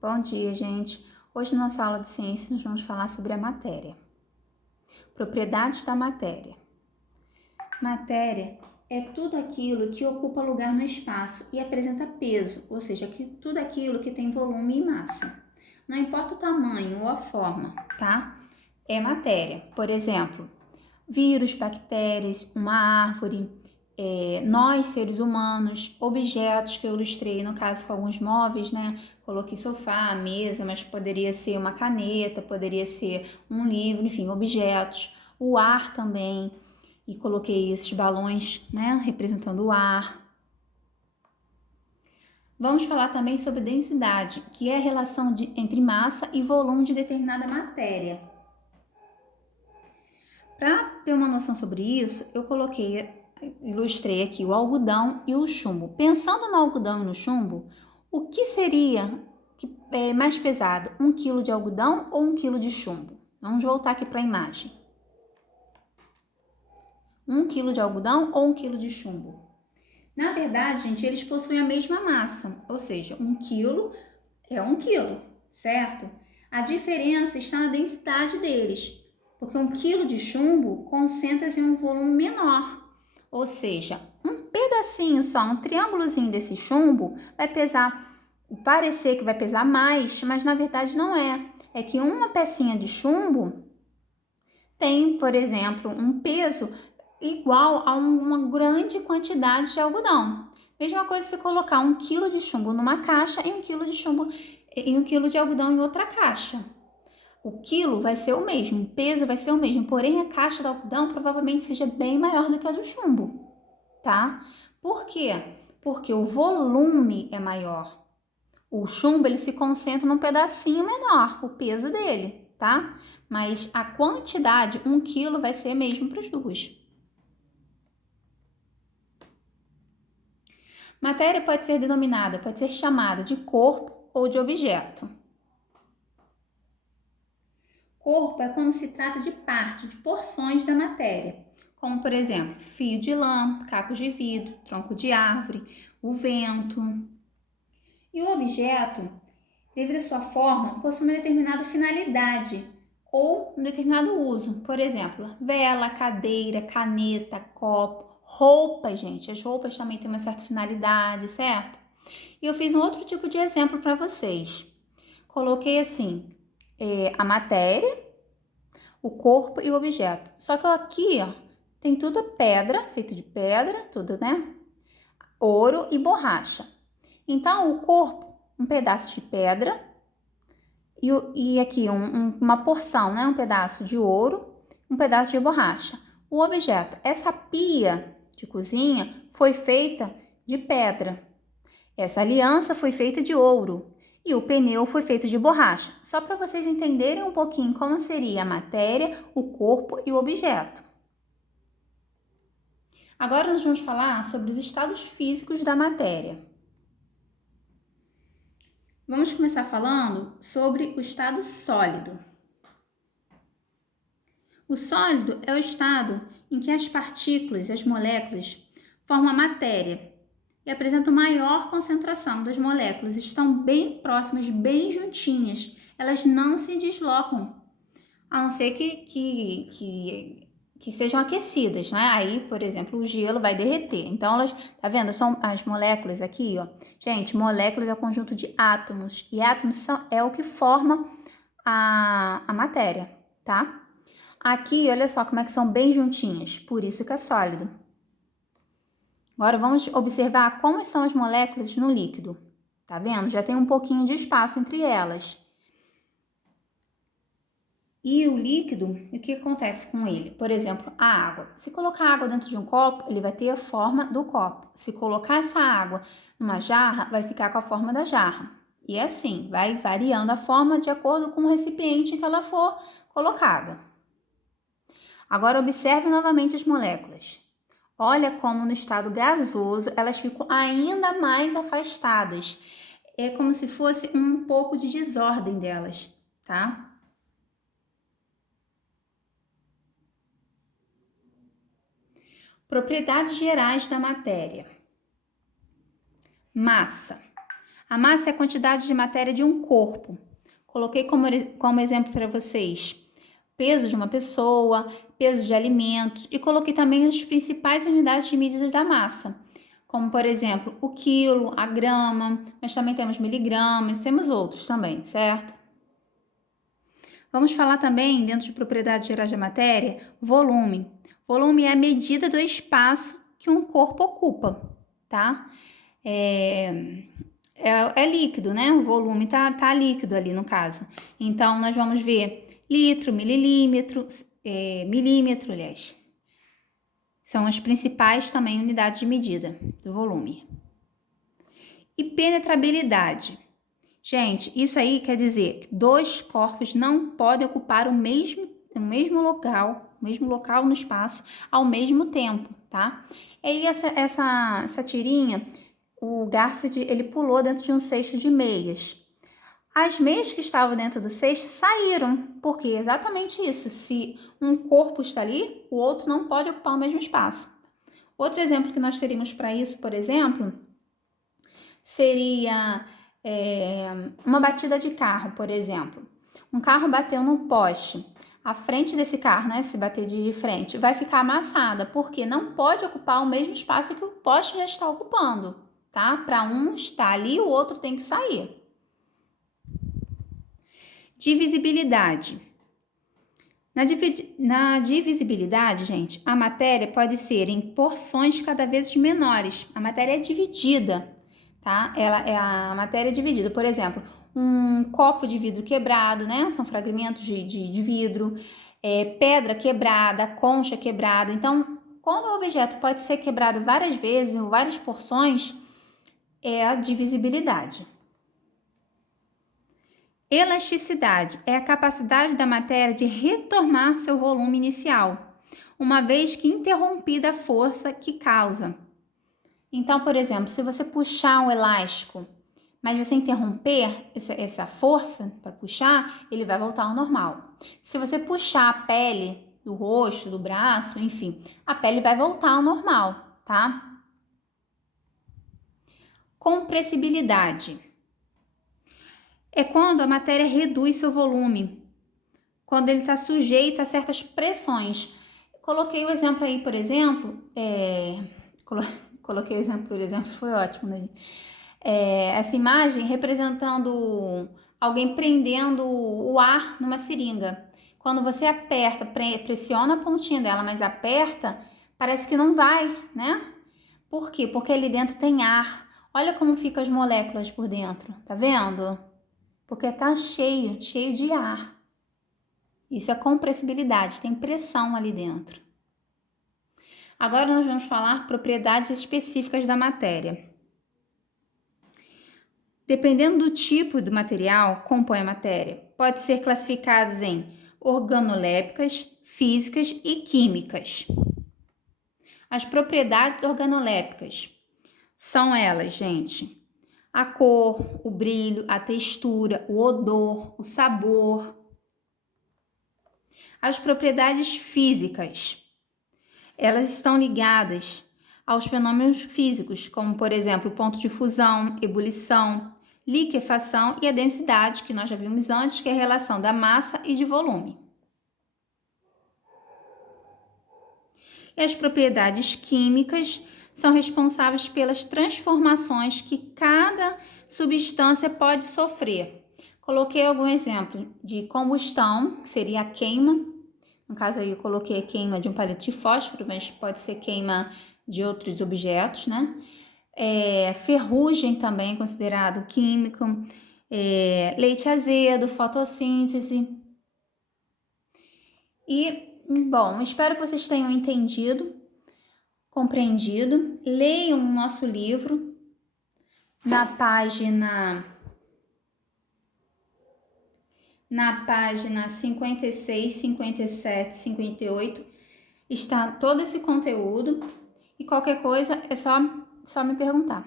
Bom dia, gente. Hoje, na nossa aula de ciências, nós vamos falar sobre a matéria. Propriedades da matéria. Matéria é tudo aquilo que ocupa lugar no espaço e apresenta peso, ou seja, tudo aquilo que tem volume e massa. Não importa o tamanho ou a forma, tá? É matéria. Por exemplo, vírus, bactérias, uma árvore, nós, seres humanos, objetos que eu ilustrei, no caso com alguns móveis, né? Coloquei sofá, mesa, mas poderia ser uma caneta, poderia ser um livro, enfim, objetos. O ar também, e coloquei esses balões, né, representando o ar. Vamos falar também sobre densidade, que é a relação entre massa e volume de determinada matéria. Para ter uma noção sobre isso, ilustrei aqui o algodão e o chumbo. Pensando no algodão e no chumbo, o que seria mais pesado, 1 quilo de algodão ou 1 quilo de chumbo? Vamos voltar aqui para a imagem. 1 quilo de algodão ou 1 quilo de chumbo? Na verdade, gente, eles possuem a mesma massa, ou seja, 1 quilo é 1 quilo, certo? A diferença está na densidade deles, porque 1 quilo de chumbo concentra-se em um volume menor, ou seja, um pedacinho só, um triângulozinho desse chumbo vai parecer que vai pesar mais, mas na verdade não é. É que uma pecinha de chumbo tem, por exemplo, um peso igual a uma grande quantidade de algodão. Mesma coisa se colocar 1 quilo de chumbo numa caixa e 1 quilo de chumbo e 1 quilo de algodão em outra caixa. O quilo vai ser o mesmo, o peso vai ser o mesmo, porém a caixa do algodão provavelmente seja bem maior do que a do chumbo, tá? Por quê? Porque o volume é maior. O chumbo ele se concentra num pedacinho menor, o peso dele, tá? Mas a quantidade, 1 quilo, vai ser mesmo para os dois. Matéria pode ser chamada de corpo ou de objeto. Corpo é quando se trata de parte, de porções da matéria, como por exemplo, fio de lã, cacos de vidro, tronco de árvore, o vento. E o objeto, devido à sua forma, possui uma determinada finalidade ou um determinado uso. Por exemplo, vela, cadeira, caneta, copo, roupas, gente. As roupas também têm uma certa finalidade, certo? E eu fiz um outro tipo de exemplo para vocês. Coloquei assim, a matéria, o corpo e o objeto. Só que aqui, ó, tem tudo pedra, feito de pedra, tudo, né? Ouro e borracha. Então, o corpo, um pedaço de pedra e aqui uma porção, né? Um pedaço de ouro, um pedaço de borracha. O objeto, essa pia de cozinha foi feita de pedra. Essa aliança foi feita de ouro e o pneu foi feito de borracha. Só para vocês entenderem um pouquinho como seria a matéria, o corpo e o objeto. Agora nós vamos falar sobre os estados físicos da matéria. Vamos começar falando sobre o estado sólido. O sólido é o estado em que as partículas, as moléculas, formam a matéria e apresentam maior concentração das moléculas, estão bem próximas, bem juntinhas, elas não se deslocam, a não ser que sejam aquecidas, né? Aí, por exemplo, o gelo vai derreter. Então, elas, tá vendo? São as moléculas aqui, ó. Gente, moléculas é o conjunto de átomos, e átomos é o que forma a matéria, tá? Aqui, olha só como é que são bem juntinhas, por isso que é sólido. Agora vamos observar como são as moléculas no líquido. Tá vendo? Já tem um pouquinho de espaço entre elas. E o líquido, o que acontece com ele? Por exemplo, a água. Se colocar água dentro de um copo, ele vai ter a forma do copo. Se colocar essa água numa jarra, vai ficar com a forma da jarra. E assim, vai variando a forma de acordo com o recipiente que ela for colocada. Agora observe novamente as moléculas. Olha como no estado gasoso elas ficam ainda mais afastadas. É como se fosse um pouco de desordem delas, tá? Propriedades gerais da matéria. Massa. A massa é a quantidade de matéria de um corpo. Coloquei como exemplo para vocês peso de uma pessoa, peso de alimentos e coloquei também as principais unidades de medidas da massa, como por exemplo o quilo, a grama, mas também temos miligramas, temos outros também, certo? Vamos falar também, dentro de propriedades gerais da matéria, volume. Volume é a medida do espaço que um corpo ocupa, tá? É líquido, né? O volume tá líquido ali no caso. Então, nós vamos ver litro, milímetro, aliás. São as principais também unidades de medida do volume. E penetrabilidade. Gente, isso aí quer dizer que dois corpos não podem ocupar o mesmo local no espaço ao mesmo tempo, tá? E aí essa tirinha, o Garfield, ele pulou dentro de um cesto de meias. As meias que estavam dentro do cesto saíram, porque é exatamente isso. Se um corpo está ali, o outro não pode ocupar o mesmo espaço. Outro exemplo que nós teríamos para isso, por exemplo, seria uma batida de carro, por exemplo. Um carro bateu no poste. A frente desse carro, né, se bater de frente, vai ficar amassada, porque não pode ocupar o mesmo espaço que o poste já está ocupando, tá? Para um estar ali, o outro tem que sair. Divisibilidade. Na divisibilidade, gente, a matéria pode ser em porções cada vez menores. A matéria é dividida, tá? A matéria é dividida. Por exemplo, um copo de vidro quebrado, né? São fragmentos de vidro, pedra quebrada, concha quebrada. Então, quando o objeto pode ser quebrado várias vezes, em várias porções, é a divisibilidade. Elasticidade é a capacidade da matéria de retornar seu volume inicial, uma vez que interrompida a força que causa. Então, por exemplo, se você puxar um elástico, mas você interromper essa força para puxar, ele vai voltar ao normal. Se você puxar a pele do rosto, do braço, enfim, a pele vai voltar ao normal, tá? Compressibilidade é quando a matéria reduz seu volume, quando ele está sujeito a certas pressões. Coloquei o exemplo aí, por exemplo, coloquei o exemplo, por exemplo, foi ótimo, né? Essa imagem representando alguém prendendo o ar numa seringa. Quando você aperta, pressiona a pontinha dela, mas aperta, parece que não vai, né? Por quê? Porque ali dentro tem ar. Olha como ficam as moléculas por dentro, tá vendo? Porque tá cheio de ar. Isso é compressibilidade, tem pressão ali dentro. Agora nós vamos falar propriedades específicas da matéria. Dependendo do tipo do material que compõe a matéria, pode ser classificadas em organolépticas, físicas e químicas. As propriedades organolépticas são elas, gente: a cor, o brilho, a textura, o odor, o sabor. As propriedades físicas, elas estão ligadas aos fenômenos físicos, como por exemplo, o ponto de fusão, ebulição, liquefação e a densidade, que nós já vimos antes, que é a relação da massa e de volume. E as propriedades químicas são responsáveis pelas transformações que cada substância pode sofrer. Coloquei algum exemplo de combustão, que seria a queima. No caso aí eu coloquei a queima de um palito de fósforo, mas pode ser queima de outros objetos, né? Ferrugem também é considerado químico. Leite azedo, fotossíntese. E, bom, espero que vocês tenham entendido, compreendido. Leiam o nosso livro na página 56, 57, 58, está todo esse conteúdo e qualquer coisa é só me perguntar.